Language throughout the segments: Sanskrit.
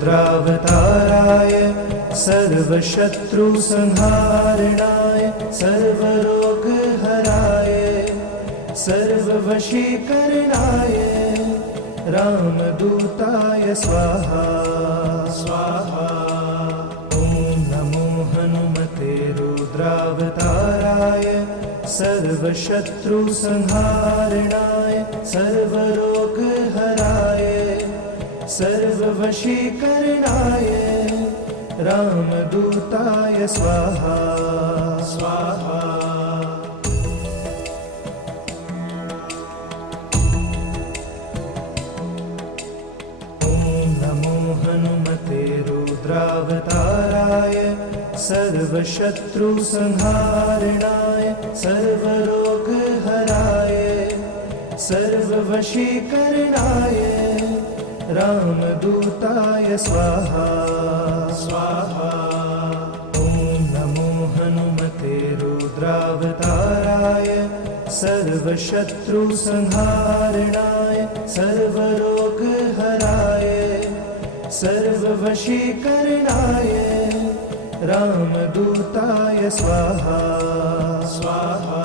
रुद्रावताराय सर्वशत्रुसंहारणाय सर्वरोगहराय सर्ववशीकरणाय रामदूताय स्वाहा स्वाहा। ॐ नमो हनुमते रुद्रावताराय सर्वशत्रुसंहारणाय सर्वरोगहराय सर्ववशीकरणाय रामदूताय स्वाहा स्वाहा। ॐ नमो हनुमते रुद्रावताराय सर्वशत्रुसंहारणाय सर्वरोगहराय सर्ववशीकरणाय रामदूताय स्वाहा स्वाहा। ॐ नमो हनुमते रुद्रावताराय सर्वशत्रुसंहारणाय सर्वरोगहराय सर्ववशीकरणाय रामदूताय स्वाहा स्वाहा।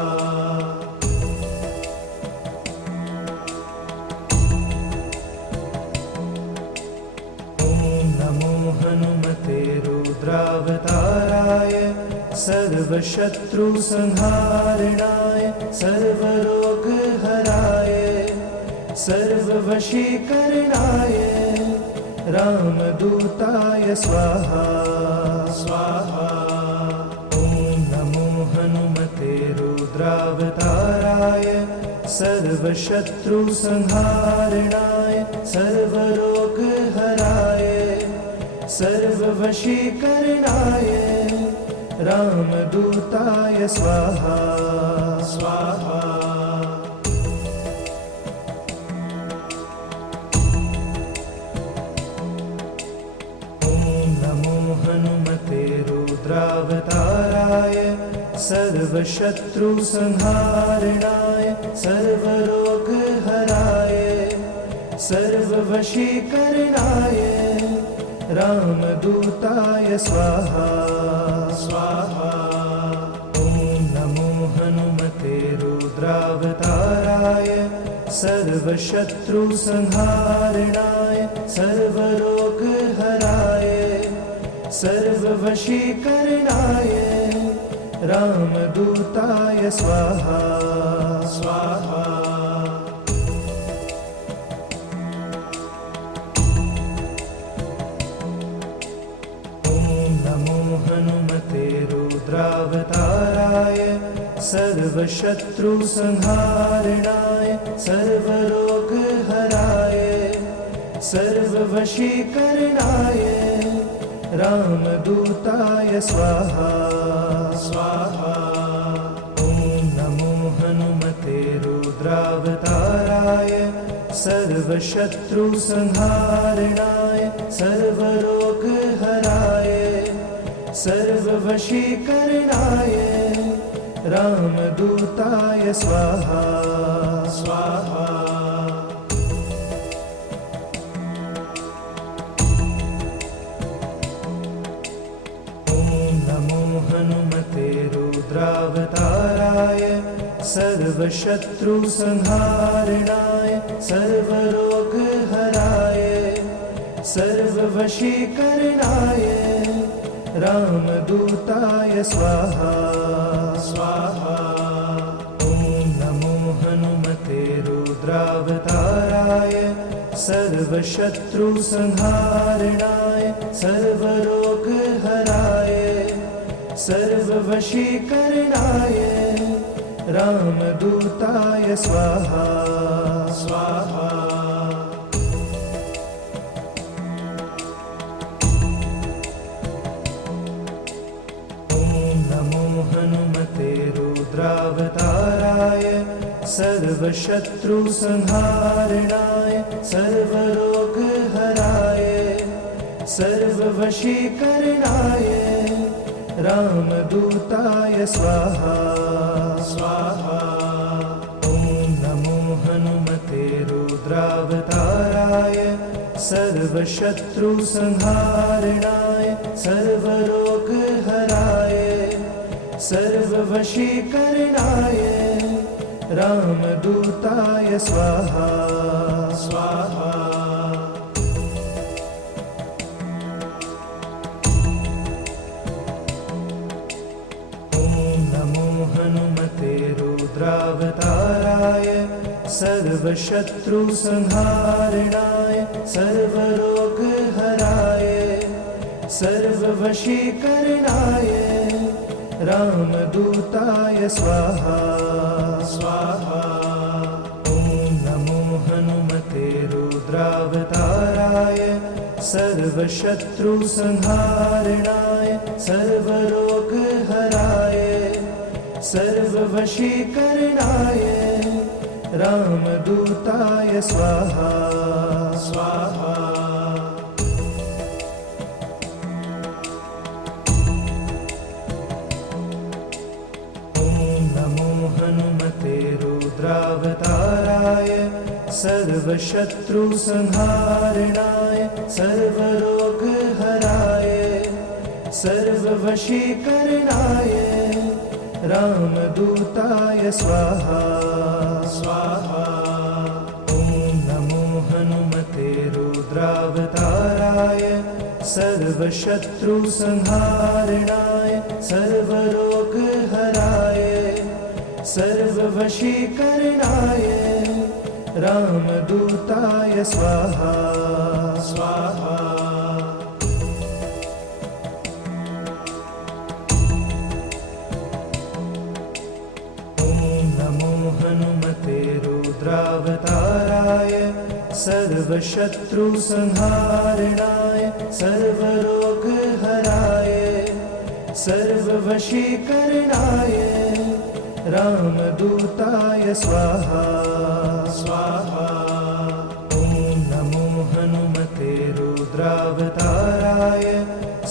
हनुमते रुद्रावताराय सर्वशत्रुसंहारणाय सर्वरोगहराय सर्ववशीकरणाय रामदूताय स्वाहा स्वाहा। ॐ नमो हनुमते रुद्रावताराय सर्वशत्रुसंहारणाय सर्वरोगहराय सर्ववशीकरणाय रामदूताय स्वाहा स्वाहा। ॐ नमो हनुमते रुद्रावताराय सर्वशत्रुसंहारणाय सर्वरोगहराय सर्ववशीकरणाय रामदूताय स्वाहा स्वाहा। ॐ नमो हनुमते रुद्रावताराय सर्वशत्रुसंहारणाय सर्वरोगहराय सर्ववशीकरणाय रामदूताय स्वाहा स्वाहा। हनुमते रुद्रावताराय सर्वशत्रुसंहारणाय सर्वरोगहराय सर्ववशीकरणाय रामदूताय स्वाहा स्वाहा। ॐ नमो हनुमते रुद्रावताराय सर्वशत्रुसंहारणाय सर्वरोगहराय सर्ववशीकरणाय रामदूताय स्वाहा स्वाहा। ॐ नमो हनुमते रुद्रावताराय सर्वशत्रुसंहारणाय सर्वरोगहराय सर्ववशीकरणाय रामदूताय स्वाहा स्वाहा। ॐ नमो हनुमते रुद्रावताराय सर्वशत्रुसंहारणाय सर्वरोगहराय सर्ववशीकरणाय रामदूताय स्वाहा स्वाहा। हनुमते रुद्रावताराय सर्वशत्रुसंहारणाय सर्वरोगहराय सर्ववशीकरणाय रामदूताय स्वाहा स्वाहा। ॐ नमो हनुमते रुद्रावताराय सर्वशत्रुसंहारणाय सर्वरोगहराय सर्ववशीकरणाय रामदूताय स्वाहा स्वाहा। हनुमते रुद्रावताराय सर्वशत्रुसंहारणाय सर्वरोगहराय सर्ववशीकरणाय रामदूताय स्वाहा स्वाहा। ॐ नमो हनुमते रुद्रावताराय सर्वशत्रुसंहारणाय सर्वरोगहराय सर्ववशीकरणाय रामदूताय स्वाहा स्वाहा। ॐ नमो हनुमते रुद्रावताराय सर्वशत्रुसंहारणाय सर्वरोगहराय सर्ववशीकरणाय रामदूताय स्वाहा स्वाहा। ॐ नमो हनुमते रुद्रावताराय सर्वशत्रुसंहारणाय सर्वरोगहराय सर्ववशीकरणाय रामदूताय स्वाहा स्वाहा। हनुमते रुद्रावताराय सर्वशत्रुसंहारणाय सर्वरोगहराय सर्ववशीकरणाय रामदूताय स्वाहा स्वाहा। ॐ नमो हनुमते रुद्रावताराय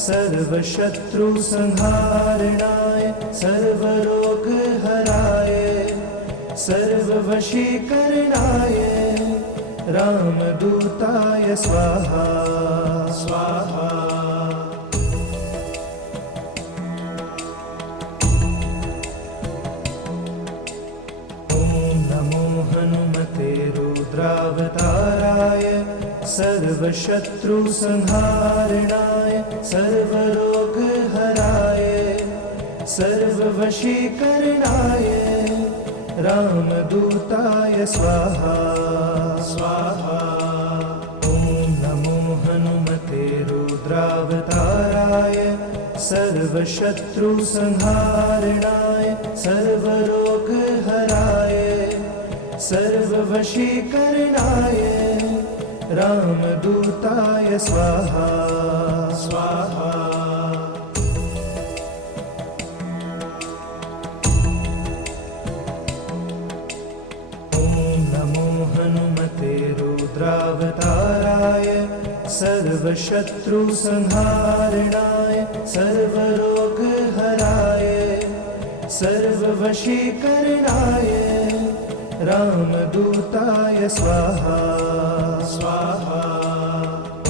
सर्वशत्रुसंहारणाय सर्वरोगहराय सर्ववशीकरणाय रामदूताय स्वाहा स्वाहा। ॐ नमो हनुमते रुद्रावताराय सर्वशत्रुसंहारणाय सर्वरोगहराय सर्ववशीकरणाय रामदूताय स्वाहा स्वाहा। ॐ नमो हनुमते रुद्रावताराय सर्वशत्रुसंहारणाय सर्वरोगहराय सर्ववशीकरणाय रामदूताय स्वाहा स्वाहा। हनुमते रुद्रावताराय सर्वशत्रुसंहारणाय सर्वरोगहराय सर्ववशीकरणाय रामदूताय स्वाहा स्वाहा।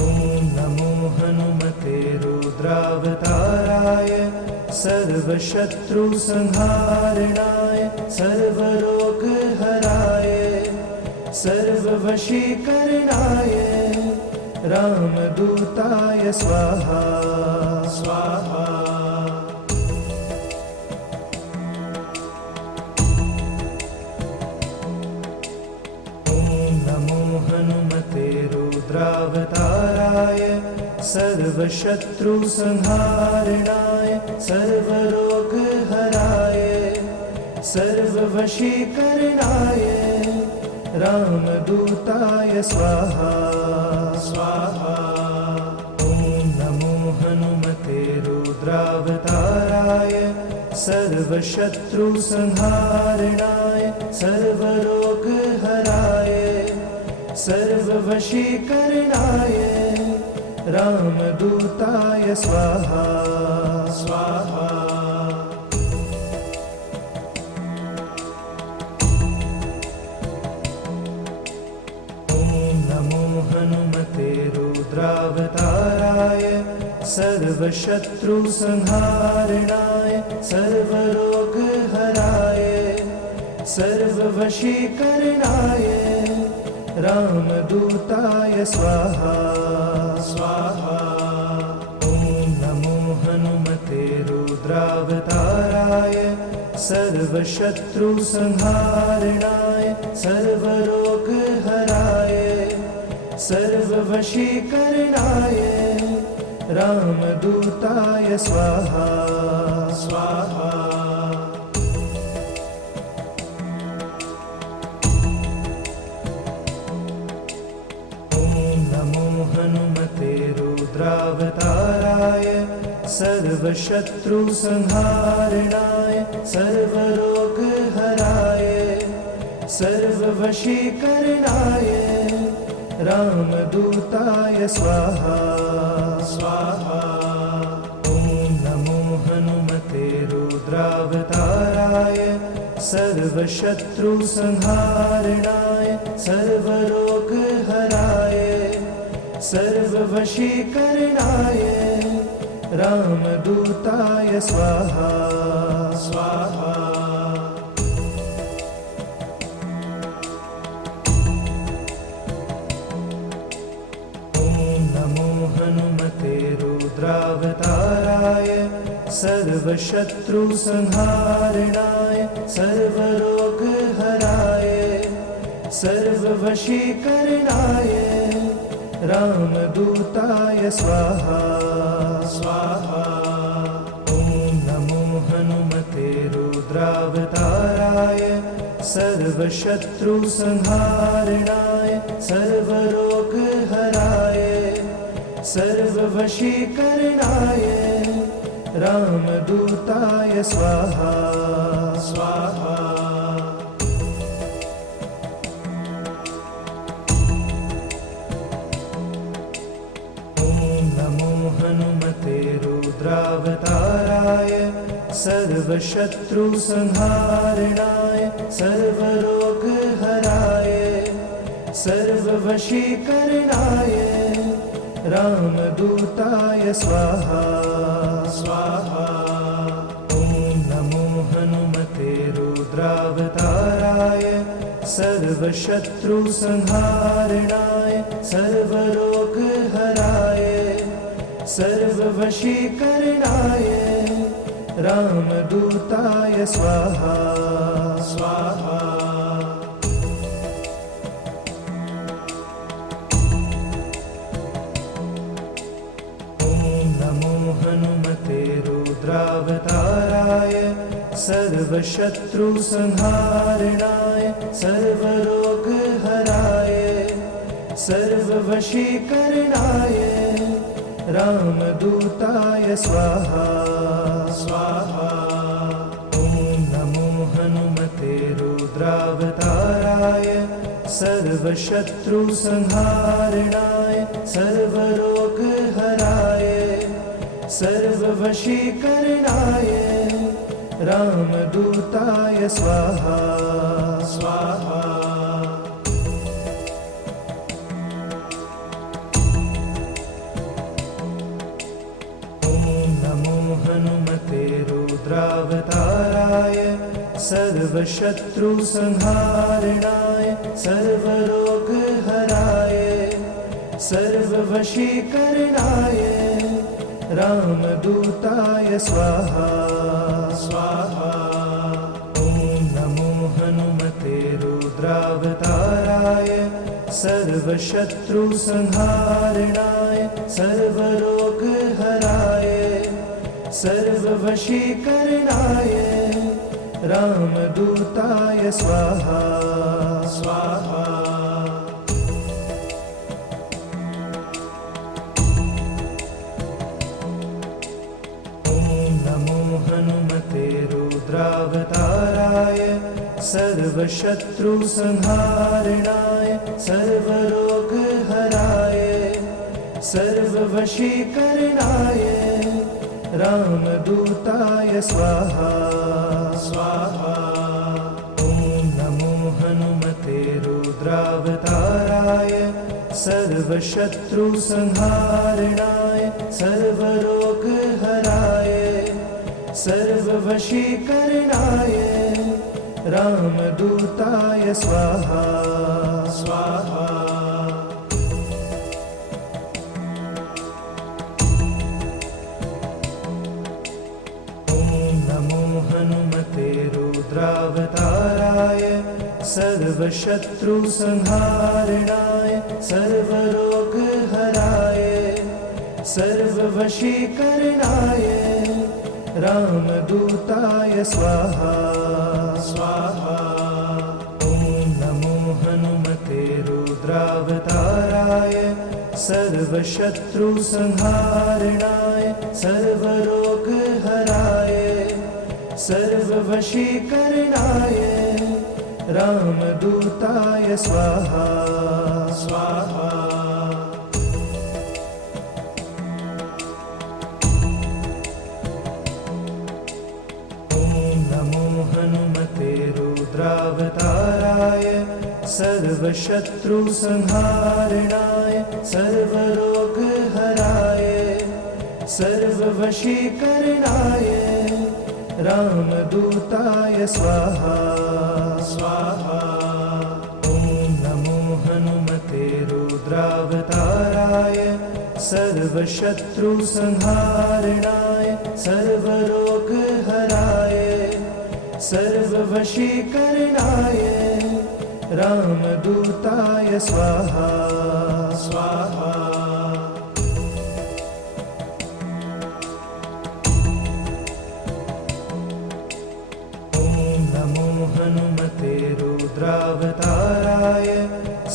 ॐ नमो हनुमते रुद्रावताराय सर्वशत्रुसंहारणाय सर्वरोगहराय सर्ववशीकरणाय रामदूताय स्वाहा स्वाहा। ॐ नमो हनुमते रुद्रावताराय सर्वशत्रुसंहारणाय सर्वरोगहराय सर्ववशीकरणाय रामदूताय स्वाहा स्वाहा। ॐ नमो हनुमते रुद्रावताराय सर्वशत्रुसंहारणाय सर्वरोगहराय सर्ववशीकरणाय रामदूताय स्वाहा स्वाहा। हनुमते रुद्रावताराय सर्वशत्रुसंहारणाय सर्वरोगहराय सर्ववशीकरणाय रामदूताय स्वाहा स्वाहा। ॐ नमो हनुमते रुद्रावताराय सर्वशत्रुसंहारणाय सर्वरोगहराय सर्ववशीकरणाय रामदूताय स्वाहा स्वाहा। हनुमते रुद्रावताराय सर्वशत्रुसंहारणाय सर्वरोगहराय सर्ववशीकरणाय रामदूताय स्वाहा स्वाहा। ॐ नमो हनुमते रुद्रावताराय सर्वशत्रुसंहारणाय सर्वरोगहराय सर्ववशीकरणाय रामदूताय स्वाहा स्वाहा। ॐ नमो हनुमते रुद्रावताराय सर्वशत्रुसंहारणाय सर्वरोगहराय सर्ववशीकरणाय रामदूताय स्वाहा स्वाहा। ॐ नमो हनुमते रुद्रावताराय सर्वशत्रुसंहारणाय सर्वरोगहराय सर्ववशीकरणाय रामदूताय स्वाहा स्वाहा। हनुमते रुद्रावताराय सर्वशत्रुसंहारणाय सर्वरोगहराय सर्ववशीकरणाय रामदूताय स्वाहा स्वाहा। ॐ नमो हनुमते रुद्रावताराय सर्वशत्रुसंहारणाय सर्वरोगहराय सर्ववशीकरणाय रामदूताय स्वाहा स्वाहा। ॐ नमो हनुमते रुद्रावताराय सर्वशत्रुसंहारणाय सर्वरोगहराय सर्ववशीकरणाय रामदूताय स्वाहा स्वाहा। ॐ नमो हनुमते रुद्रावताराय सर्वशत्रुसंहारणाय सर्वरोगहराय सर्ववशीकरणाय रामदूताय स्वाहा स्वाहा। हनुमते रुद्रावताराय सर्वशत्रुसंहारणाय सर्वरोगहराय सर्ववशीकरणाय रामदूताय स्वाहा स्वाहा। ॐ नमो हनुमते रुद्रावताराय सर्वशत्रुसंहारणाय सर्वरोगहराय सर्ववशीकरणाय रामदूताय स्वाहा स्वाहा। ॐ नमो हनुमते रुद्रावताराय सर्वशत्रुसंहारणाय सर्वरोगहराय सर्ववशीकरणाय रामदूताय स्वाहा स्वाहा। ॐ नमो हनुमते रुद्रावताराय सर्वशत्रुसंहारणाय सर्वरोगहराय सर्ववशीकरणाय रामदूताय स्वाहा स्वाहा। नमो हनुमते रुद्रावताराय सर्वशत्रुसंहारणाय सर्वरोगहराय सर्ववशीकरणाय रामदूताय स्वाहा स्वाहा। नमो हनुमते रुद्रावताराय सर्वशत्रुसंहारणाय सर्वरोगहराय सर्ववशीकरणाय रामदूताय स्वाहा स्वाहा। नमो हनुमते रुद्रावताराय सर्वशत्रुसंहारणाय सर्वरोगहराय सर्ववशीकरणाय रामदूताय स्वाहा स्वाहा। नमो हनुमते रुद्रावताराय सर्वशत्रुसंहारणाय सर्वरोगहराय सर्ववशीकरणाय रामदूताय स्वाहा स्वाहा। हनुमते रुद्रावताराय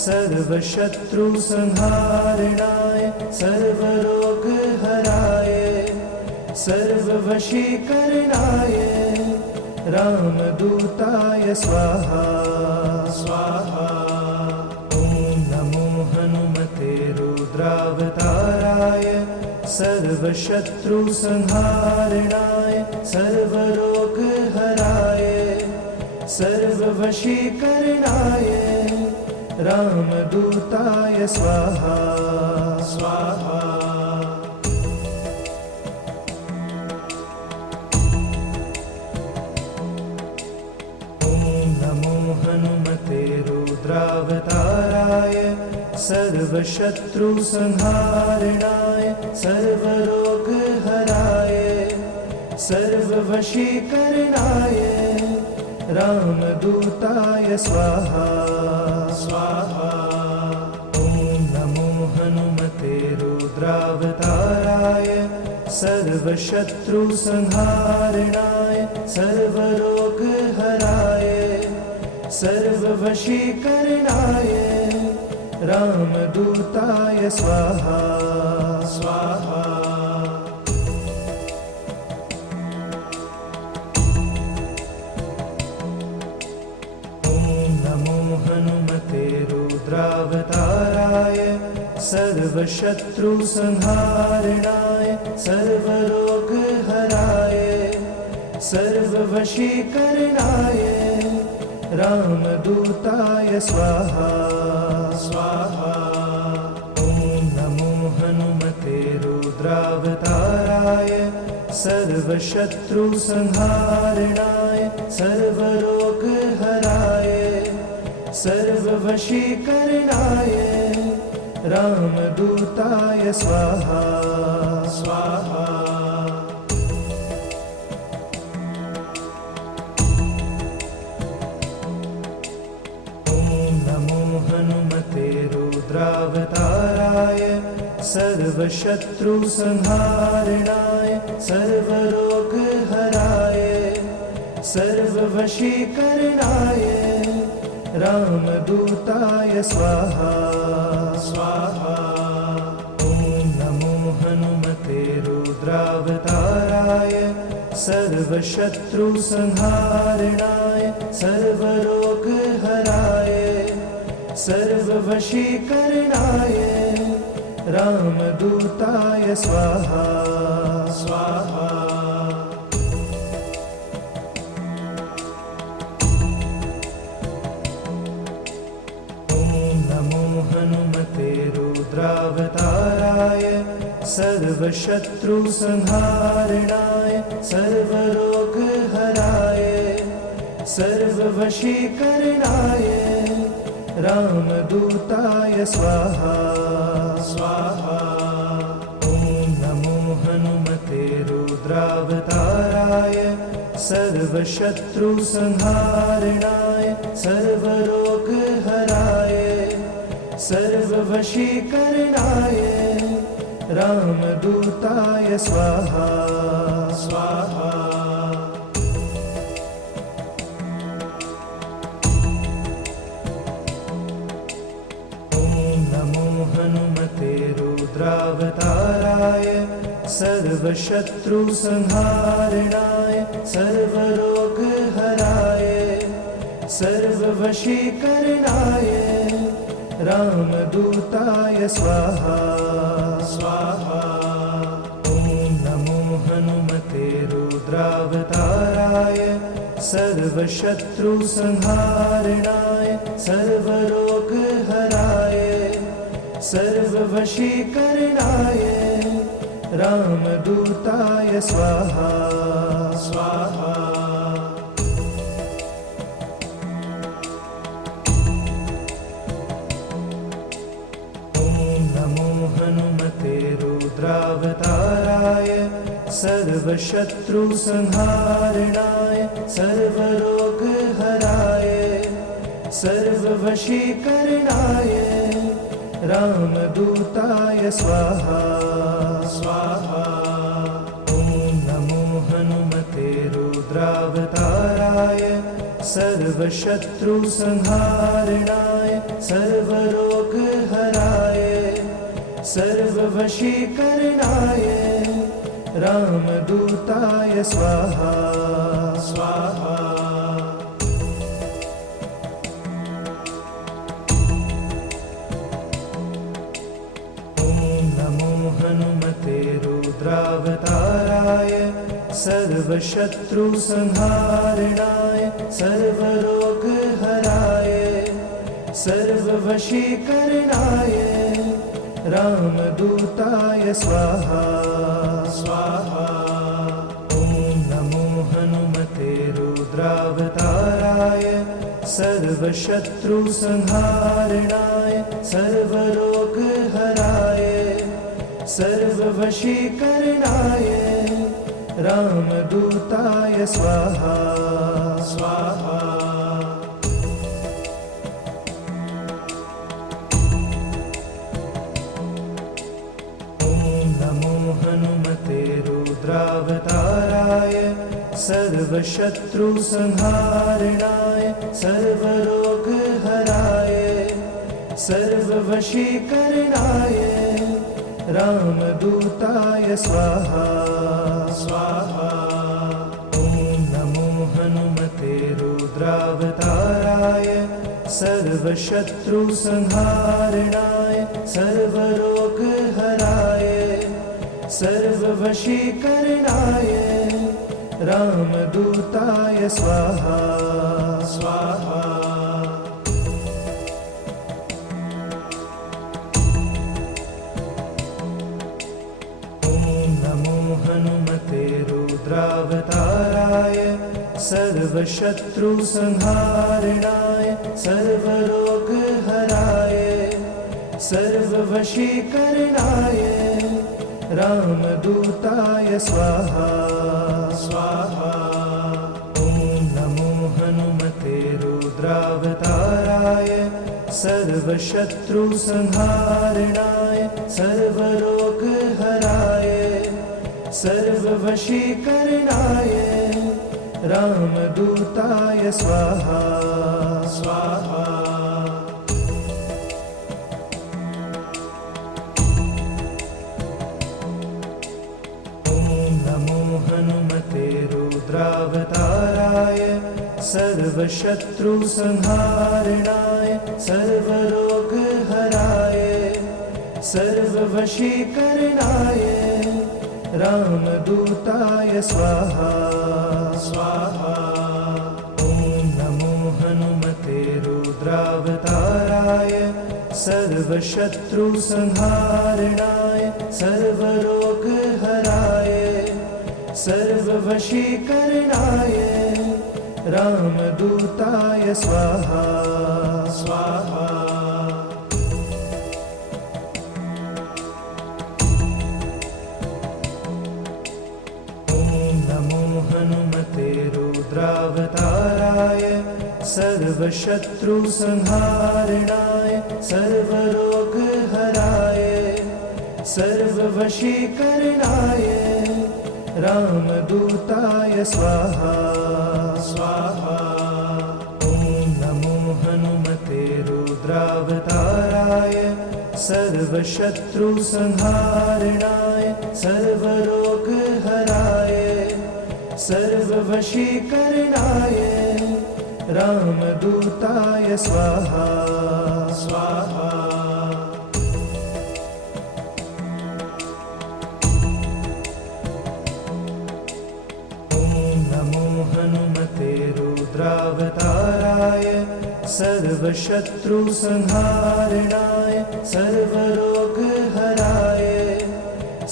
सर्वशत्रुसंहारणाय सर्वरोगहराय सर्ववशीकरणाय रामदूताय स्वाहा स्वाहा। नमो हनुमते रुद्रावताराय सर्वशत्रुसंहारणाय सर्वरोगहराय सर्ववशीकरणाय रामदूताय स्वाहा स्वाहा। नमो हनुमते रुद्रावताराय सर्वशत्रुसंहारणाय सर्वरोगहराय सर्ववशीकरणाय रामदूताय स्वाहा स्वाहा। नमो हनुमते रुद्रावताराय सर्वशत्रुसंहारणाय सर्वरोगहराय सर्ववशीकरणाय रामदूताय स्वाहा स्वाहा। हनुमते रुद्रावताराय सर्वशत्रुसंहारणाय सर्वरोगहराय सर्ववशीकरणाय रामदूताय स्वाहा स्वाहा। नमो हनुमते रुद्रावताराय सर्वशत्रुसंहारणाय सर्वरोगहराय सर्ववशीकरणाय रामदूताय स्वाहा स्वाहा। नमो हनुमते रुद्रावताराय सर्वशत्रुसंहारणाय सर्वरोगहराय सर्ववशीकरणाय रामदूताय स्वाहा स्वाहा। नमो हनुमते रुद्रावताराय सर्वशत्रुसंहारणाय सर्वरोगहराय सर्ववशीकरणाय रामदूताय स्वाहा स्वाहा। हनुमते सर्वशत्रुसंहारणाय सर्वरोगहराय सर्ववशीकरणाय रामदूताय स्वाहा स्वाहा। ॐ नमो हनुमते रुद्रावताराय सर्वशत्रुसंहारणाय सर्वरोगहराय सर्ववशीकरणाय रामदूताय स्वाहा स्वाहा। ॐ नमो हनुमते रुद्रावताराय सर्वशत्रुसंहारणाय सर्वरोगहराय सर्ववशीकरणाय रामदूताय स्वाहा स्वाहा। ॐ नमो हनुमते रुद्रावताराय सर्वशत्रुसंहारणाय सर्वरोगहराय सर्ववशीकरणाय रामदूताय स्वाहा स्वाहा। हनुमते रुद्रावताराय सर्वशत्रुसंहारणाय सर्वरोगहराय सर्ववशीकरणाय रामदूताय स्वाहा स्वाहा। ॐ नमो हनुमते रुद्रावताराय सर्वशत्रुसंहारणाय सर्वरोगहराय सर्ववशीकरणाय रामदूताय स्वाहा स्वाहा। ॐ नमो हनुमते रुद्रावताराय सर्वशत्रुसंहारणाय सर्वरोगहराय सर्ववशीकरणाय रामदूताय स्वाहा स्वाहा। ॐ नमो हनुमते रुद्रावताराय सर्वशत्रुसंहारणाय सर्वरोगहराय सर्ववशीकरणाय रामदूताय स्वाहा स्वाहा। हनुमते रुद्रावताराय सर्वशत्रुसंहारणाय सर्वरोगहराय सर्ववशीकरणाय रामदूताय स्वाहा स्वाहा। ॐ नमो हनुमते रुद्रावताराय सर्वशत्रुसंहारणाय सर्वरोगहराय सर्ववशीकरणाय रामदूताय स्वाहा स्वाहा। ॐ नमो हनुमते रुद्रावताराय सर्वशत्रुसंहारणाय सर्वरोगहराय सर्ववशीकरणाय रामदूताय स्वाहा स्वाहा। ॐ नमो हनुमते रुद्रावताराय सर्वशत्रुसंहारणाय सर्वरोगहराय सर्ववशीकरणाय रामदूताय स्वाहा स्वाहा। हनुमते रुद्रावताराय सर्वशत्रुसंहारणाय सर्वरोगहराय सर्ववशीकरणाय रामदूताय स्वाहा स्वाहा। ॐ नमो हनुमते रुद्रावताराय सर्वशत्रुसंहारणाय सर्वरोगहराय सर्ववशीकरणाय रामदूताय स्वाहा स्वाहा। हनुमते रुद्रावताराय सर्वशत्रुसंहारणाय सर्वरोगहराय सर्ववशीकरणाय रामदूताय स्वाहा स्वाहा। ॐ नमो हनुमते रुद्रावताराय सर्वशत्रुसंहारणाय सर्वरोगहराय सर्ववशीकरणाय रामदूताय स्वाहा स्वाहा। ॐ नमो हनुमते रुद्रावताराय सर्वशत्रुसंहारणाय सर्वरोगहराय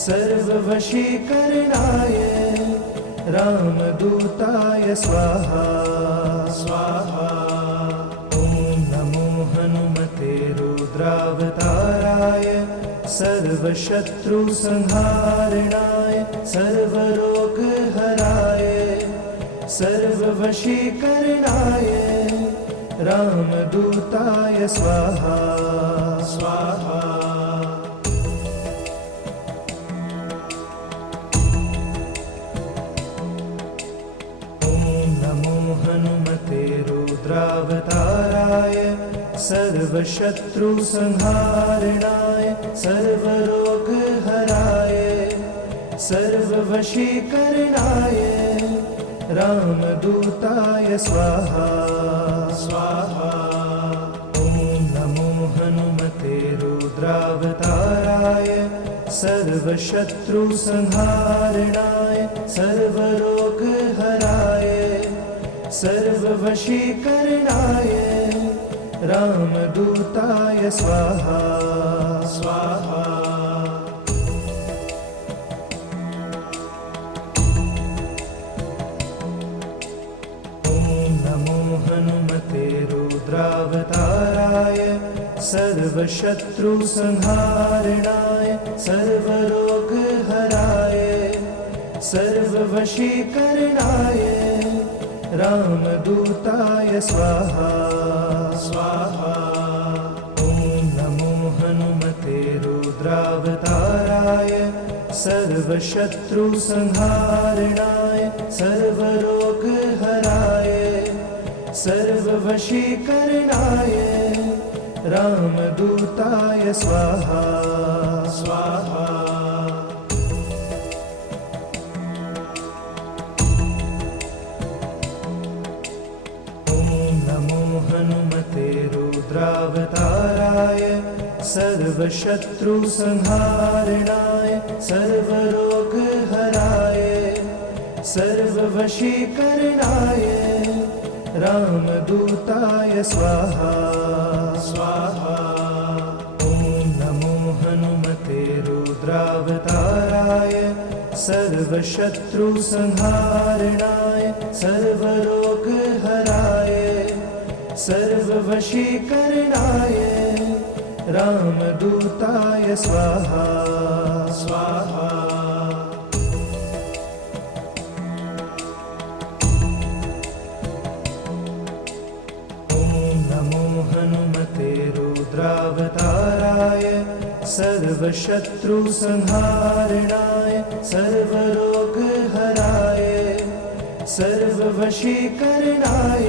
सर्ववशीकरणाय रामदूताय स्वाहा स्वाहा। ॐ नमो हनुमते रुद्रावताराय सर्वशत्रुसंहारणाय सर्वरोगहराय सर्ववशीकरणाय रामदूताय स्वाहा स्वाहा। हनुमते रुद्रावताराय सर्वशत्रुसंहारणाय सर्वरोगहराय सर्ववशीकरणाय रामदूताय स्वाहा स्वाहा। ॐ नमो हनुमते रुद्रावताराय सर्वशत्रुसंहारणाय सर्वरोगहराय सर्ववशीकरणाय रामदूताय स्वाहा स्वाहा। ॐ नमो हनुमते रुद्रावताराय सर्वशत्रुसंहारणाय सर्वरोगहराय सर्ववशीकरणाय रामदूताय स्वाहा स्वाहा। ॐ नमो हनुमते रुद्रावताराय सर्वशत्रुसंहारणाय सर्वरोगहराय सर्ववशीकरणाय रामदूताय स्वाहा स्वाहा। हनुमते रुद्रावताराय सर्वशत्रुसंहारणाय सर्वरोगहराय सर्ववशीकरणाय रामदूताय स्वाहा स्वाहा। ॐ नमो हनुमते रुद्रावताराय सर्वशत्रुसंहारणाय सर्वरोगहराय सर्ववशीकरणाय रामदूताय स्वाहा स्वाहा। ॐ नमो हनुमते रुद्रावताराय सर्वशत्रुसंहारणाय सर्वरोगहराय सर्ववशीकरणाय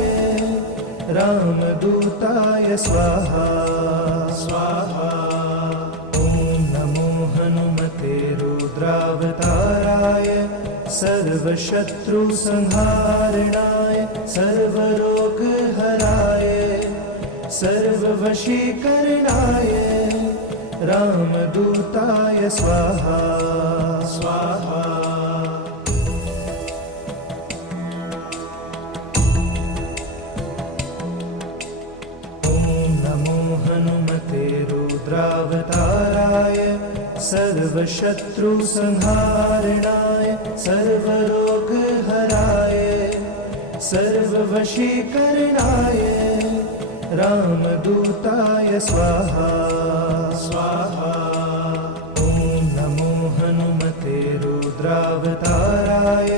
रामदूताय स्वाहा स्वाहा। ॐ नमो हनुमते रुद्रावताराय सर्वशत्रुसंहारणाय सर्वरोगहराय सर्ववशीकरणाय रामदूताय स्वाहा स्वाहा। हनुमते सर्वशत्रुसंहारणाय सर्वरोगहराय सर्ववशीकरणाय रामदूताय स्वाहा स्वाहा। ॐ नमो हनुमते रुद्रावताराय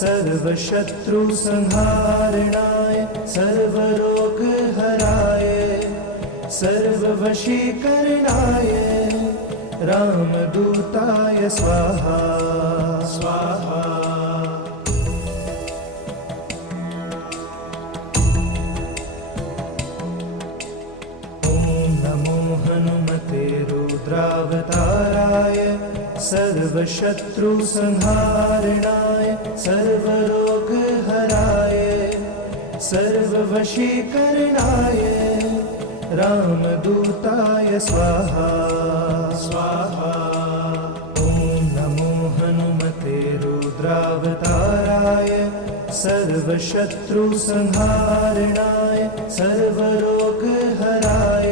सर्वशत्रुसंहारणाय सर्वरोगहराय सर्ववशीकरणाय रामदूताय स्वाहा स्वाहा। हनुमते रुद्रावताराय सर्वशत्रुसंहारणाय सर्वरोगहराय सर्ववशीकरणाय रामदूताय स्वाहा स्वाहा। ॐ नमो हनुमते रुद्रावताराय सर्वशत्रुसंहारणाय सर्वरोगहराय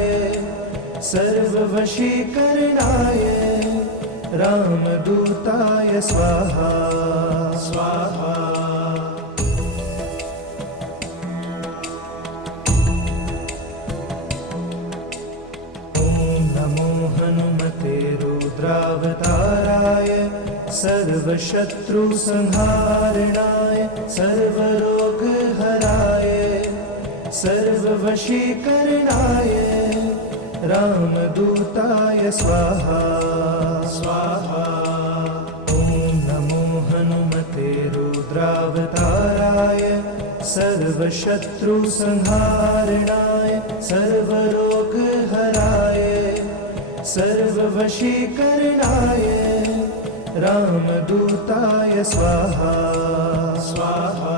सर्ववशीकरणाय रामदूताय स्वाहा स्वाहा। ॐ नमो हनुमते रुद्रावताराय सर्वशत्रुसंहारणाय सर्वरोगहराय सर्ववशीकरणाय रामदूताय स्वाहा स्वाहा। ॐ नमो हनुमते रुद्रावताराय सर्वशत्रुसंहारणाय सर्वरोगहराय सर्ववशीकरणाय रामदूताय स्वाहा स्वाहा।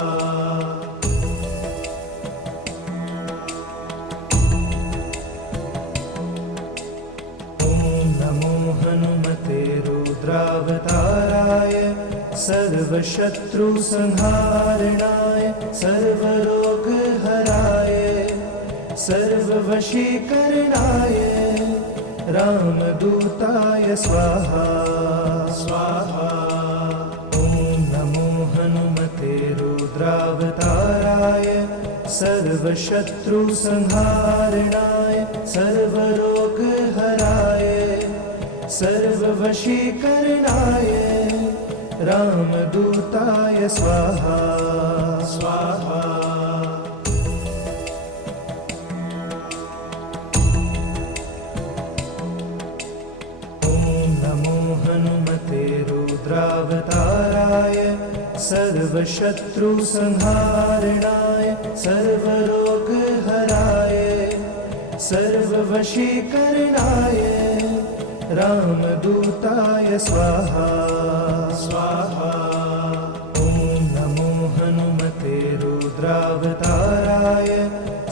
हनुमते रुद्रावताराय सर्वशत्रुसंहारणाय सर्वरोगहराय सर्ववशीकरणाय रामदूताय स्वाहा स्वाहा। ॐ नमो हनुमते रुद्रावताराय सर्वशत्रुसंहारणाय सर्वरोगहराय सर्ववशीकरणाय रामदूताय स्वाहा स्वाहा। ॐ नमो हनुमते रुद्रावताराय सर्वशत्रुसंहारणाय सर्वरोगहराय सर्ववशीकरणाय रामदूताय स्वाहा स्वाहा। ॐ नमो हनुमते रुद्रावताराय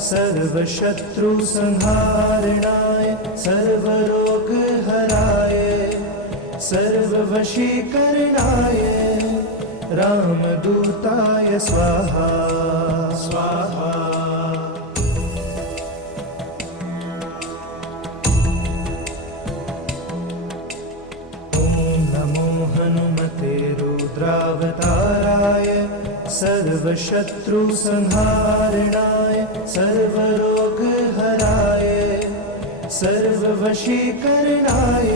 सर्वशत्रुसंहारणाय सर्वरोगहराय सर्ववशीकरणाय रामदूताय स्वाहा स्वाहा। हनुमते रुद्रावताराय सर्वशत्रुसंहारणाय सर्वरोगहराय सर्ववशीकरणाय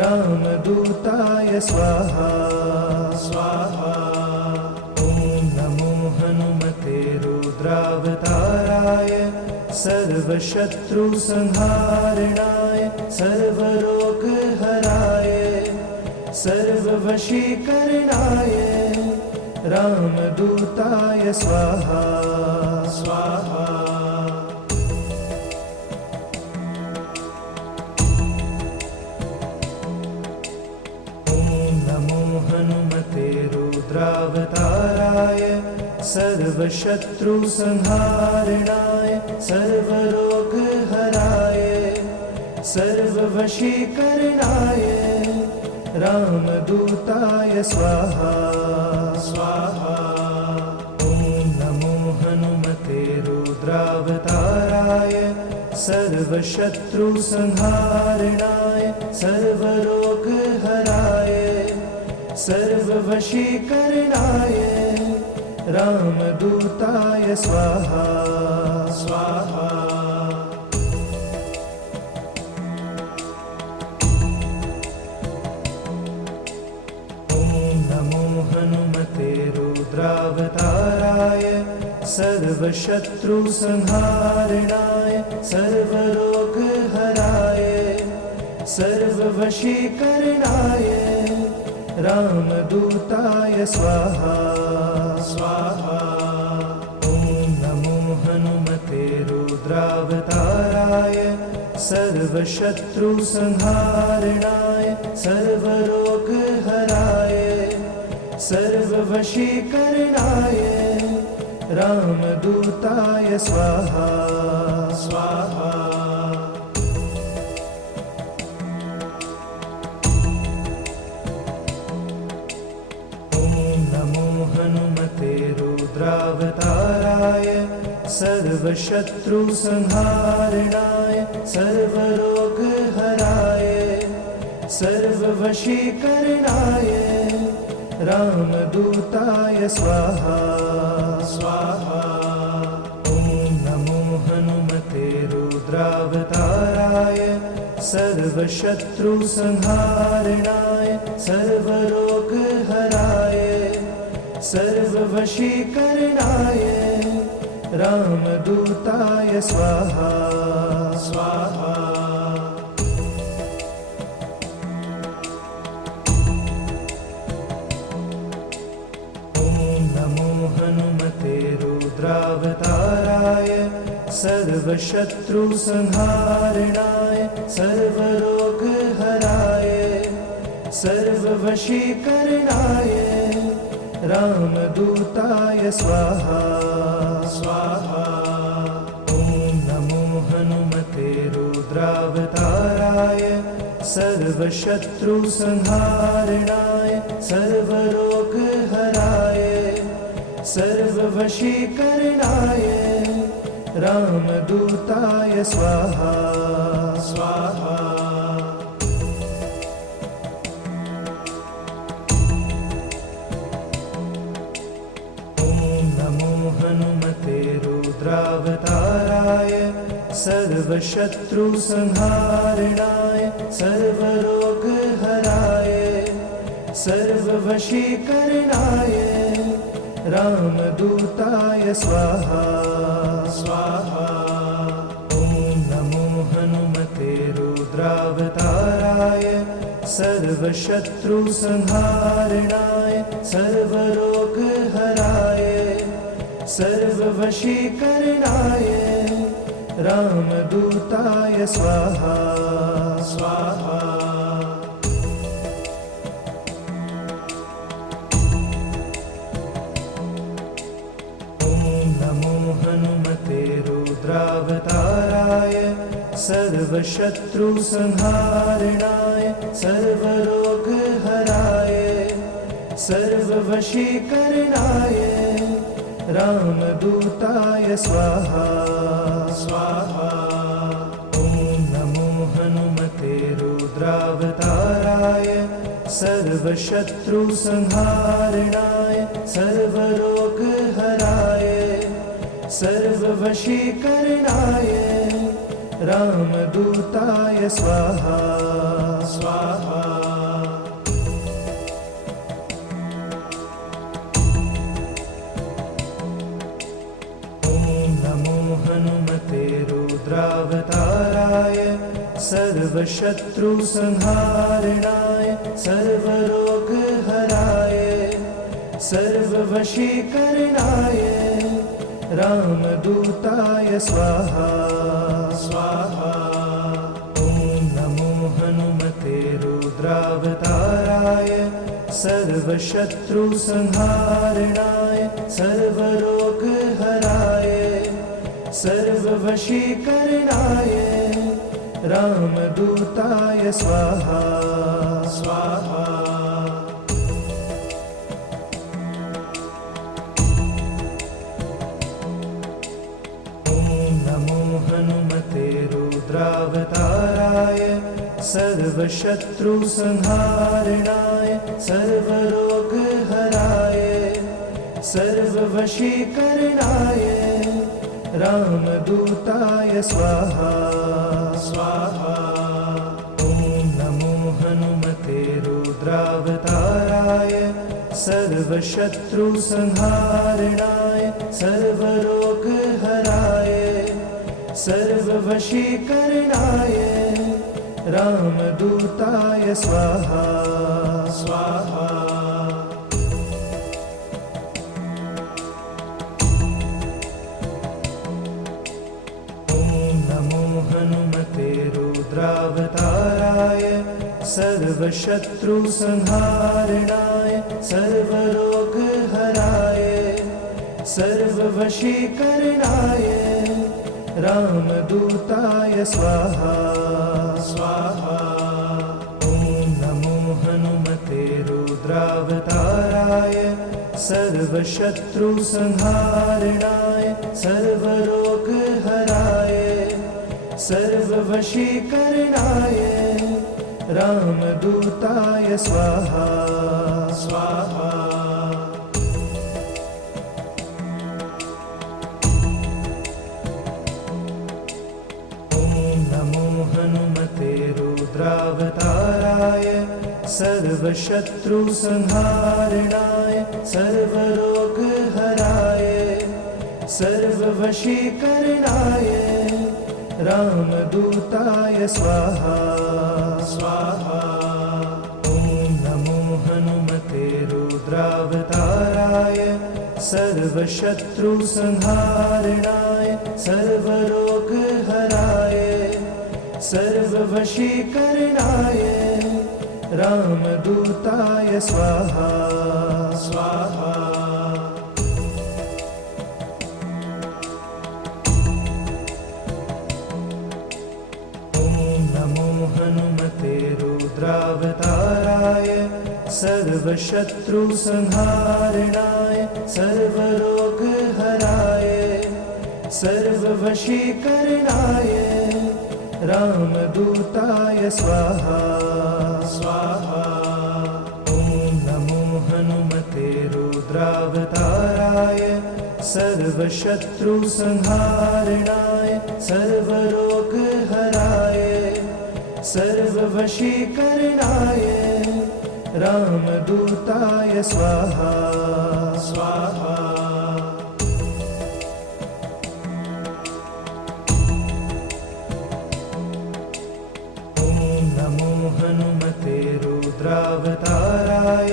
रामदूताय स्वाहा स्वाहा। ॐ नमो हनुमते रुद्रावताराय सर्वशत्रुसंहारणाय सर्वरोगहराय सर्ववशीकरणाय रामदूताय स्वाहा स्वाहा। ॐ नमो हनुमते रुद्रावताराय सर्वशत्रुसंहारणाय सर्वरोगहराय सर्ववशीकरणाय रामदूताय स्वाहा स्वाहा। ॐ नमो हनुमते रुद्रावताराय सर्वशत्रुसंहारणाय सर्वरोगहराय सर्ववशीकरणाय रामदूताय स्वाहा स्वाहा। हनुमते रुद्रावताराय सर्वशत्रुसंहारणाय सर्वरोगहराय सर्ववशीकरणाय रामदूताय स्वाहा स्वाहा। ॐ नमो हनुमते रुद्रावताराय सर्वशत्रुसंहारणाय सर्वरोगहराय सर्ववशीकरणाय रामदूताय स्वाहा स्वाहा। ॐ नमो हनुमते रुद्रावताराय सर्वशत्रुसंहारणाय सर्वरोगहराय सर्ववशीकरणाय रामदूताय स्वाहा स्वाहा। ॐ नमो हनुमते रुद्रावताराय सर्वशत्रुसंहारणाय सर्वरोगहराय सर्ववशीकरणाय रामदूताय स्वाहा स्वाहा। हनुमते रुद्रावताराय सर्वशत्रुसंहारणाय सर्वरोगहराय सर्ववशीकरणाय रामदूताय स्वाहा स्वाहा। ॐ नमो हनुमते रुद्रावताराय सर्वशत्रुसंहारणाय सर्वरोगहराय सर्ववशीकरणाय रामदूताय स्वाहा स्वाहा। ॐ नमो हनुमते रुद्रावताराय सर्वशत्रुसंहारणाय सर्वरोगहराय सर्ववशीकरणाय रामदूताय स्वाहा स्वाहा। ॐ नमो हनुमते रुद्रावताराय सर्वशत्रुसंहारणाय सर्वरोगहराय सर्ववशीकरणाय रामदूताय स्वाहा स्वाहा। हनुमते रुद्रावताराय सर्वशत्रुसंहारणाय सर्वरोगहराय सर्ववशीकरणाय रामदूताय स्वाहा स्वाहा। ॐ नमो हनुमते रुद्रावताराय सर्वशत्रुसंहारणाय सर्वरोगहराय सर्ववशीकरणाय रामदूताय स्वाहा स्वाहा। ॐ नमो हनुमते रुद्रावताराय सर्वशत्रुसंहारणाय सर्वरोगहराय सर्ववशीकरणाय रामदूताय स्वाहा स्वाहा। ॐ नमो हनुमते रुद्रावताराय सर्वशत्रुसंहारणाय सर्वरोगहराय सर्ववशीकरणाय रामदूताय स्वाहा स्वाहा। हनुमते सर्वशत्रुसंहारणाय सर्वरोगहराय सर्ववशीकरणाय रामदूताय स्वाहा स्वाहा। ॐ नमो हनुमते रुद्रावताराय सर्वशत्रुसंहारणाय सर्वरोगहराय सर्ववशीकरणाय रामदूताय स्वाहा स्वाहा। ॐ नमो हनुमते रुद्रावताराय सर्वशत्रुसंहारणाय सर्वरोगहराय सर्ववशीकरणाय रामदूताय स्वाहा स्वाहा। ॐ नमो हनुमते रुद्रावताराय सर्वशत्रुसंहारणाय सर्वरोगहराय सर्ववशीकरणाय रामदूताय स्वाहा स्वाहा। हनुमते रुद्रावताराय सर्वशत्रुसंहारणाय सर्वरोगहराय सर्ववशीकरणाय रामदूताय स्वाहा स्वाहा। ॐ नमो हनुमते रुद्रावताराय सर्वशत्रुसंहारणाय सर्वरोगहराय सर्ववशीकरणाय रामदूताय स्वाहा स्वाहा। ॐ नमो हनुमते रुद्रावताराय सर्वशत्रुसंहारणाय सर्वरोगहराय सर्ववशीकरणाय रामदूताय स्वाहा स्वाहा। ॐ नमो हनुमते रुद्रावताराय सर्वशत्रुसंहारणाय सर्वरोगहराय सर्ववशीकरणाय रामदूताय स्वाहा स्वाहा। हनुमते रुद्रावताराय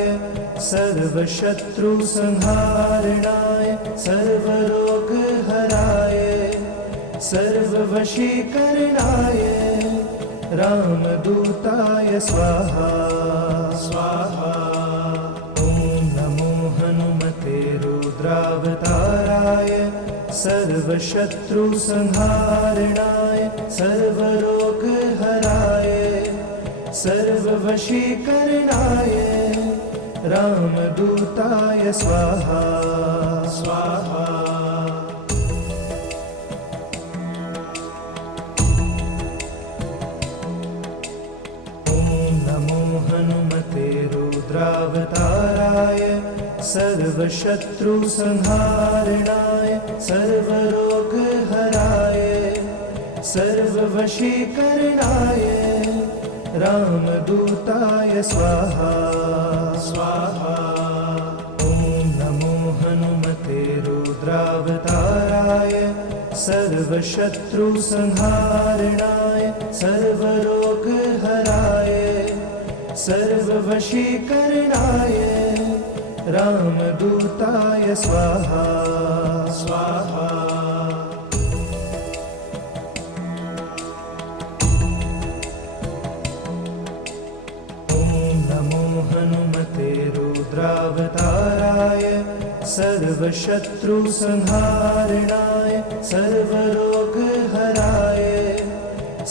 सर्वशत्रुसंहारणाय सर्वरोगहराय सर्ववशीकरणाय रामदूताय स्वाहा स्वाहा। ॐ नमो हनुमते रुद्रावताराय सर्वशत्रुसंहारणाय सर्वरोगहराय सर्ववशीकरणाय रामदूताय स्वाहा स्वाहा। ॐ नमो हनुमते रुद्रावताराय सर्वशत्रुसंहारणाय सर्वरोगहराय सर्ववशीकरणाय रामदूताय स्वाहा स्वाहा। ॐ नमो हनुमते रुद्रावताराय सर्वशत्रुसंहारणाय सर्वरोगहराय सर्ववशीकरणाय रामदूताय स्वाहा स्वाहा। हनुमते रुद्रावताराय सर्वशत्रुसंहारणाय सर्वरोगहराय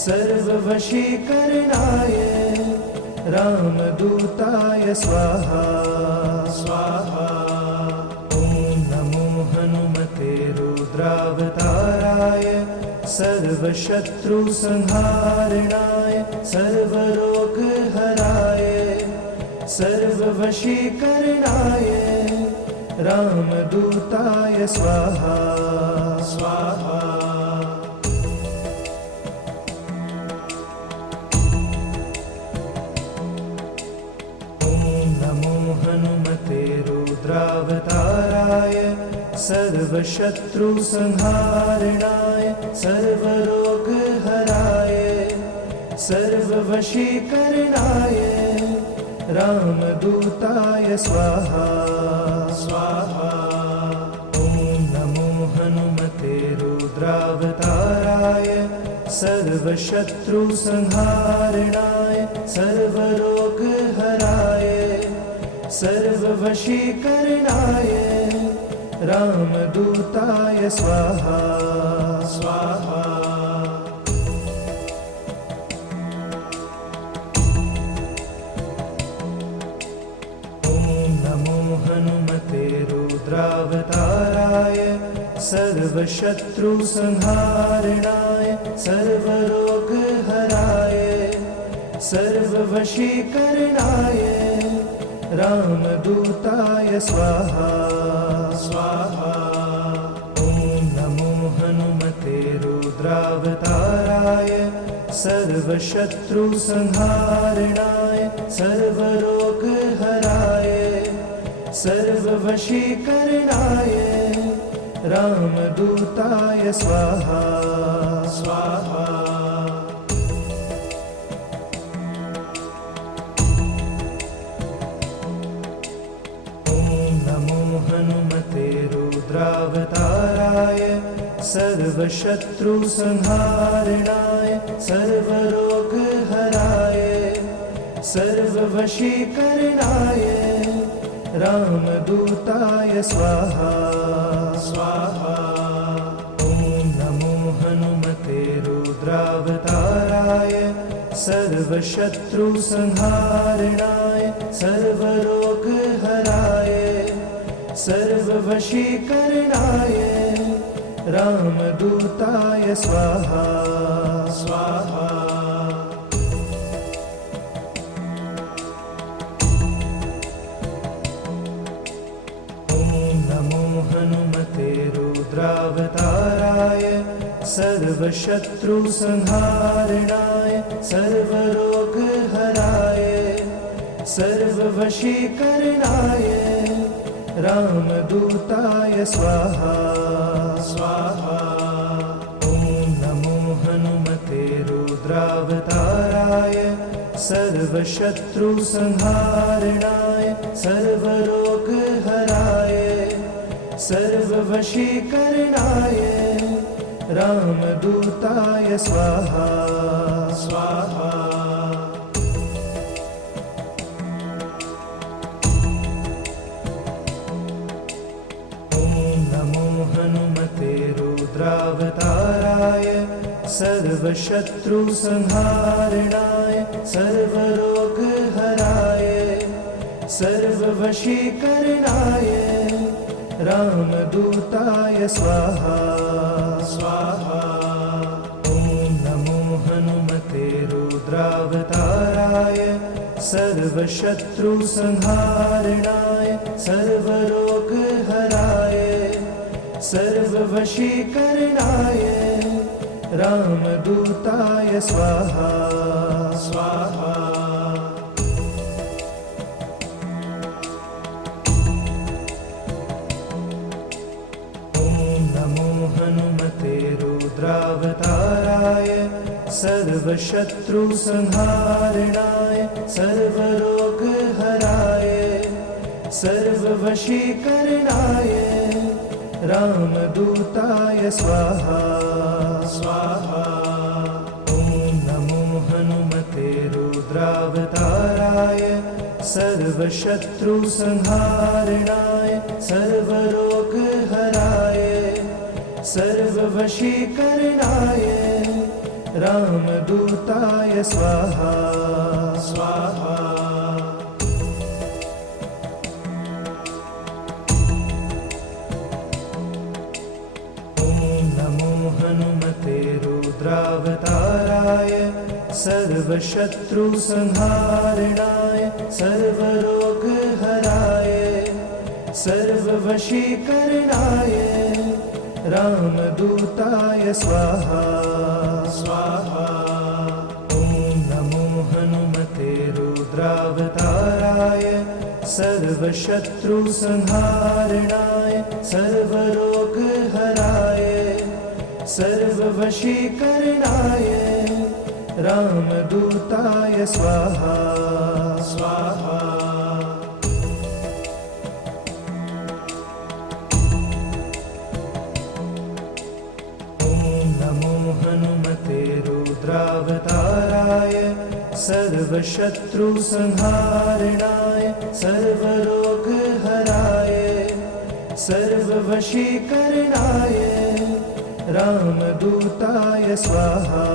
सर्ववशीकरणाय रामदूताय स्वाहा स्वाहा। ॐ नमो हनुमते रुद्रावताराय सर्वशत्रुसंहारणाय सर्वरोगहराय सर्ववशीकरणाय रामदूताय स्वाहा स्वाहा। हनुमते रुद्रावताराय सर्वशत्रुसंहारणाय सर्वरोगहराय सर्ववशीकरणाय रामदूताय स्वाहा स्वाहा। ॐ नमो हनुमते रुद्रावताराय सर्वशत्रुसंहारणाय सर्वरोगहराय सर्ववशीकरणाय रामदूताय स्वाहा स्वाहा। ॐ नमो हनुमते रुद्रावताराय सर्वशत्रुसंहारणाय सर्वरोगहराय सर्ववशीकरणाय रामदूताय स्वाहा स्वाहा। ॐ नमो हनुमते रुद्रावताराय सर्वशत्रुसंहारणाय सर्वरोगहराय सर्ववशीकरणाय रामदूताय स्वाहा स्वाहा। हनुमते रुद्रावताराय सर्वशत्रुसंहारणाय सर्वरोगहराय सर्ववशीकरणाय रामदूताय स्वाहा स्वाहा। ॐ नमो हनुमते रुद्रावताराय सर्वशत्रुसंहारणाय सर्वरोगहराय सर्ववशीकरणाय रामदूताय स्वाहा स्वाहा। ॐ नमो हनुमते रुद्रावताराय सर्वशत्रुसंहारणाय सर्वरोगहराय सर्ववशीकरणाय रामदूताय स्वाहा स्वाहा। ॐ नमो हनुमते रुद्रावताराय सर्वशत्रुसंहारणाय सर्वरोगहराय सर्ववशीकरणाय रामदूताय स्वाहा स्वाहा। हनुमते रुद्रावताराय सर्वशत्रुसंहारणाय सर्वरोगहराय सर्ववशीकरणाय रामदूताय स्वाहा स्वाहा। ॐ नमो हनुमते रुद्रावताराय सर्वशत्रुसंहारणाय सर्वरोगहराय सर्ववशीकरणाय रामदूताय स्वाहा स्वाहा। ॐ नमो हनुमते रुद्रावताराय सर्वशत्रुसंहारणाय सर्वरोगहराय सर्ववशीकरणाय रामदूताय स्वाहा स्वाहा। ॐ नमो हनुमते रुद्रावताराय सर्वशत्रुसंहारणाय सर्वरोगहराय सर्ववशीकरणाय रामदूताय स्वाहा स्वाहा। हनुमते सर्वशत्रुसंहारणाय सर्वरोगहराय सर्ववशीकरणाय रामदूताय स्वाहा स्वाहा। ॐ नमो हनुमते रुद्रावताराय सर्वशत्रुसंहारणाय सर्वरोगहराय सर्ववशीकरणाय रामदूताय स्वाहा स्वाहा। हनुमते रुद्रावताराय सर्वशत्रुसंहारणाय सर्वरोगहराय सर्ववशीकरणाय रामदूताय स्वाहा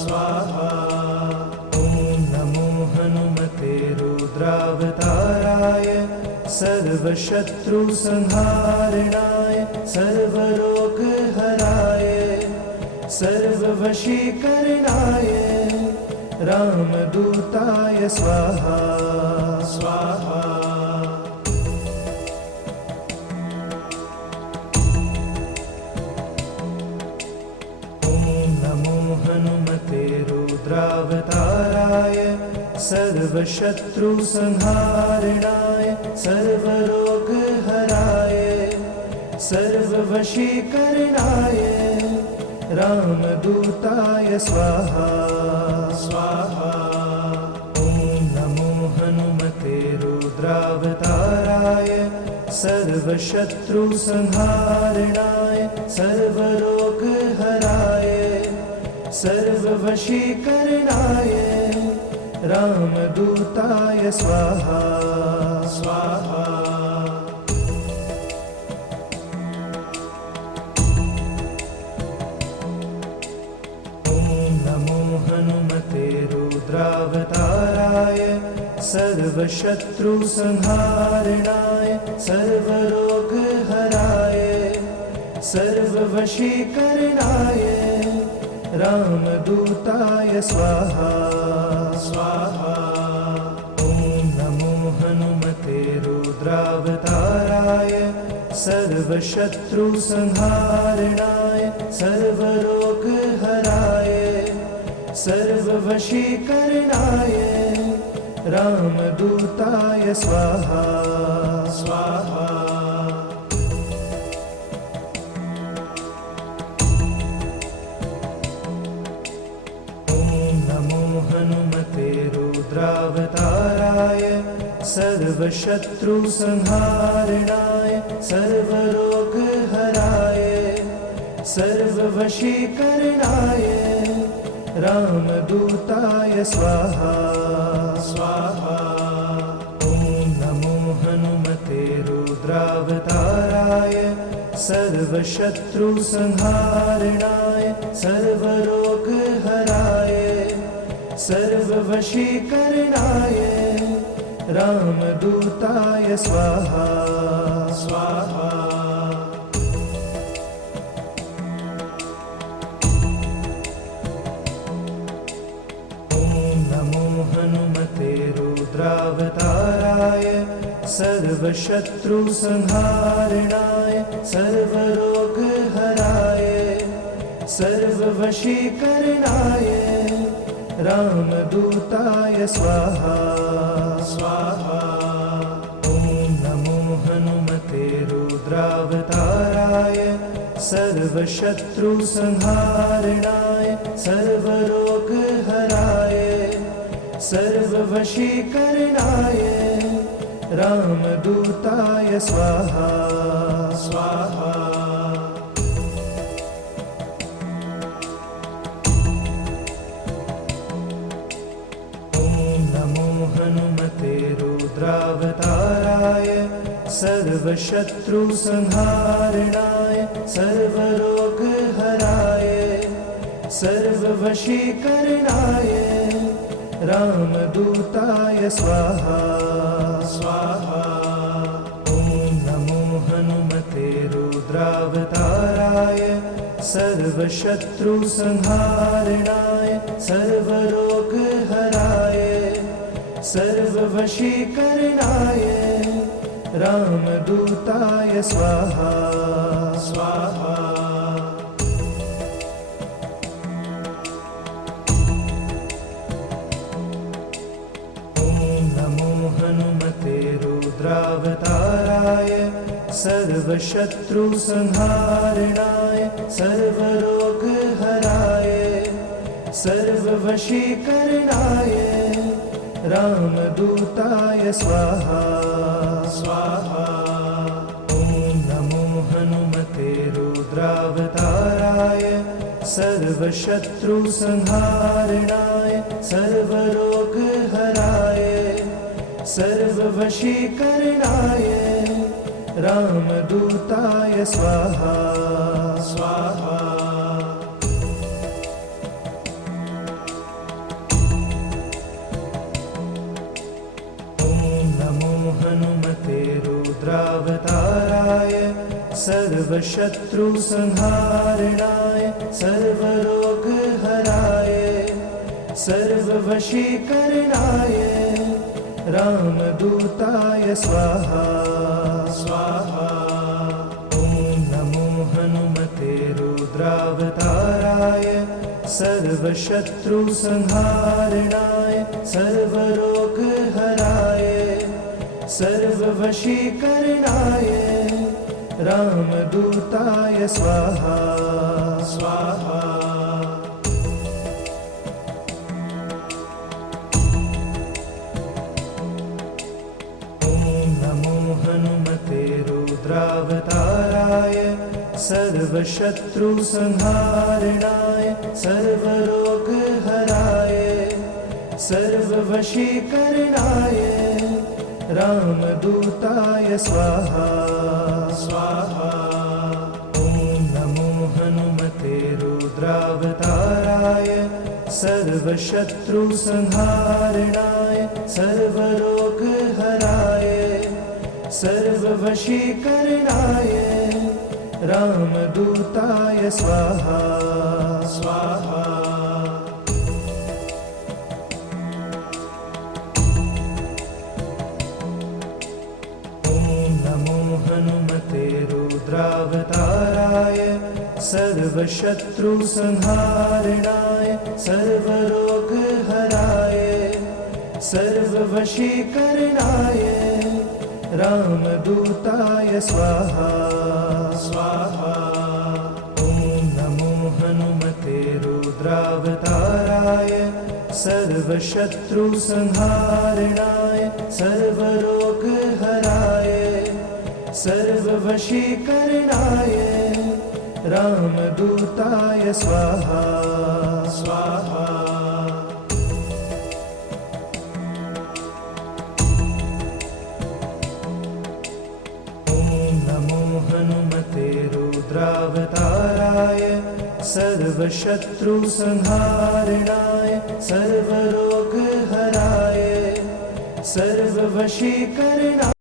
स्वाहा। ॐ नमो हनुमते रुद्रावताराय सर्वशत्रुसंहारणाय सर्वरोगहराय सर्ववशीकरणाय रामदूताय स्वाहा स्वाहा। ॐ नमो हनुमते रुद्रावताराय सर्वशत्रुसंहारणाय सर्वरोगहराय सर्ववशीकरणाय रामदूताय स्वाहा स्वाहा। ॐ नमो हनुमते रुद्रावताराय सर्वशत्रुसंहारणाय सर्वरोगहराय सर्ववशीकरणाय रामदूताय स्वाहा स्वाहा। हनुमते रुद्रावताराय सर्वशत्रुसंहारणाय सर्वरोगहराय सर्ववशीकरणाय रामदूताय स्वाहा स्वाहा। ॐ नमो हनुमते रुद्रावताराय सर्वशत्रुसंहारणाय सर्वरोगहराय सर्ववशीकरणाय रामदूताय स्वाहा स्वाहा। ॐ नमो हनुमते रुद्रावताराय सर्वशत्रुसंहारणाय सर्वरोगहराय सर्ववशीकरणाय रामदूताय स्वाहा स्वाहा। ॐ नमो हनुमते रुद्रावताराय सर्वशत्रुसंहारणाय सर्वरोगहराय सर्ववशीकरणाय रामदूताय स्वाहा स्वाहा। हनुमते रुद्रावताराय सर्वशत्रुसंहारणाय सर्वरोगहराय सर्ववशीकरणाय रामदूताय स्वाहा स्वाहा। ॐ नमो हनुमते रुद्रावताराय सर्वशत्रुसंहारणाय सर्वरोगहराय सर्ववशीकरणाय रामदूताय स्वाहा स्वाहा। ॐ नमो हनुमते रुद्रावताराय सर्वशत्रुसंहारणाय सर्वरोगहराय सर्ववशीकरणाय रामदूताय स्वाहा स्वाहा। ॐ नमो हनुमते रुद्रावताराय सर्वशत्रुसंहारणाय सर्वरोगहराय सर्ववशीकरणाय रामदूताय स्वाहा स्वाहा। नमो हनुमते रुद्रावताराय सर्वशत्रुसंहारणाय सर्वरोगहराय सर्ववशीकरणाय रामदूताय स्वाहा स्वाहा। नमो हनुमते रुद्रावताराय सर्वशत्रुसंहारणाय सर्वरोगहराय सर्ववशीकरणाय रामदूताय स्वाहा स्वाहा। नमो हनुमते रुद्रावताराय सर्वशत्रुसंहारणाय सर्वरोगहराय सर्ववशीकरणाय रामदूताय स्वाहा स्वाहा। नमो हनुमते रुद्रावताराय सर्वशत्रुसंहारणाय सर्वरोगहराय सर्ववशीकरणाय रामदूताय स्वाहा स्वाहा। हनुमते रुद्रावताराय सर्वशत्रुसंहारणाय सर्वरोगहराय सर्ववशीकरणाय रामदूताय स्वाहा स्वाहा। नमो हनुमते रुद्रावताराय सर्वशत्रुसंहारणाय सर्वरोगहराय सर्ववशीकरणाय रामदूताय स्वाहा स्वाहा। नमो हनुमते रुद्रावताराय सर्वशत्रुसंहारणाय सर्वरोगहराय सर्ववशीकरणाय रामदूताय स्वाहा स्वाहा। नमो हनुमते रुद्रावताराय सर्वशत्रुसंहारणाय सर्वरोगहराय सर्ववशीकरणाय रामदूताय स्वाहा स्वाहा। हनुमते रुद्रावताराय सर्वशत्रुसंहारणाय सर्वरोगहराय सर्ववशीकरणाय